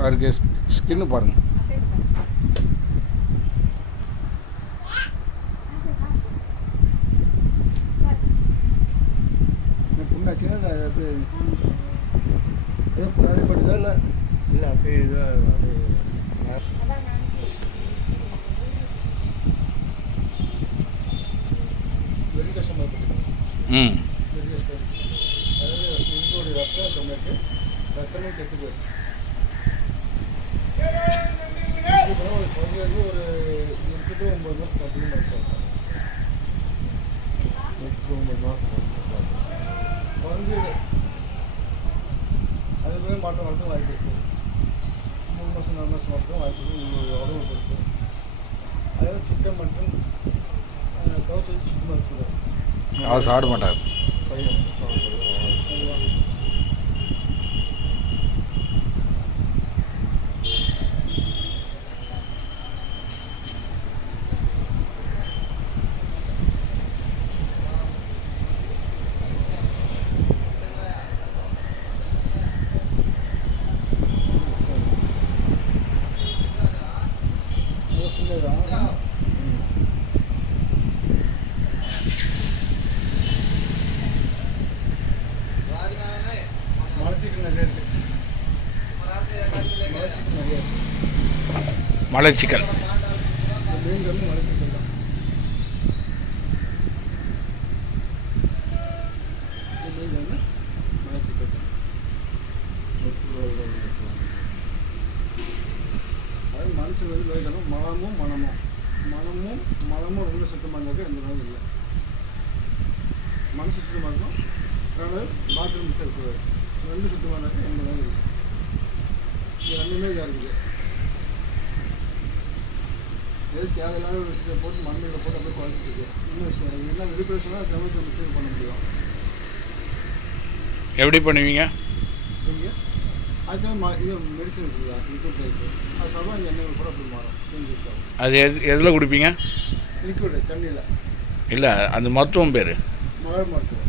அவருக்கு ஸ்கின்னு பாருங்கள். புண்ணாச்சுன்னா அது ஏதோ புண்ணாதிப்படுதா இல்லை இல்லை அப்படியே இது வெறி கஷ்டமாக இருக்குது. வெறி கஷ்டம் அதாவது இதோடைய ரத்தம் கம்மியாக இருக்குது, ரத்தமும் கெட்டு போயிருக்கு. ஒரு குழந்தைக்கு ஒரு 8 to 9 மாதம் கண்டினியூ சாப்பிட்டேன். 8 to 9 மாதம் குழந்தைங்க அதுக்குள்ளே மாற்றம் வரதுக்கு வாய்ப்பு இருக்குது. 3 மாதம் 4 மாதம் வரதுக்கும் வாய்ப்பு இருக்குது. உங்களுடைய உடம்பு பொறுத்து அதனால் சிக்கன் மட்டன் கவுச்சி சுத்தமாக இருக்கக்கூடாது. அவர் சாப்பிட மாட்டார். மலை சிக்கன் அது மனுஷன் வந்து வேகணும். மனமும் ரொம்ப சுத்தமாக இருந்தாக்க எந்த நோயும் இல்லை. மனசு சுத்தமாக இருக்கும், அதனால் பாத்ரூம் மிச்சம் இருக்கக்கூடாது. ரெண்டு சுத்தமாக இருந்தாக்க எந்த நோயும் இல்லை. இது ரெண்டுமே இதாக இருக்குது. எது தேவையில்லாத ஒரு விஷயத்தை போட்டு மண்ணில் போட்டு அப்படியே குழச்சிட்டு இன்னும் விஷயம் அது என்ன வெளிப்படை சொன்னால் தமிழ் மிக்சர் பண்ண முடியும். எப்படி பண்ணுவீங்க? நீங்கள் அதுக்காக இது மெடிசன் இருக்குதா லிக்விட் இருக்குது, அது சாப்பிட்டா அந்த எண்ணெய் கூட அப்படி மாறும், சேஞ்சஸ் ஆகும். அது எதில் குடிப்பீங்க? லிக்விடு தண்ணியில் இல்லை, அந்த மருத்துவம் பேர் மலர் மருத்துவம்.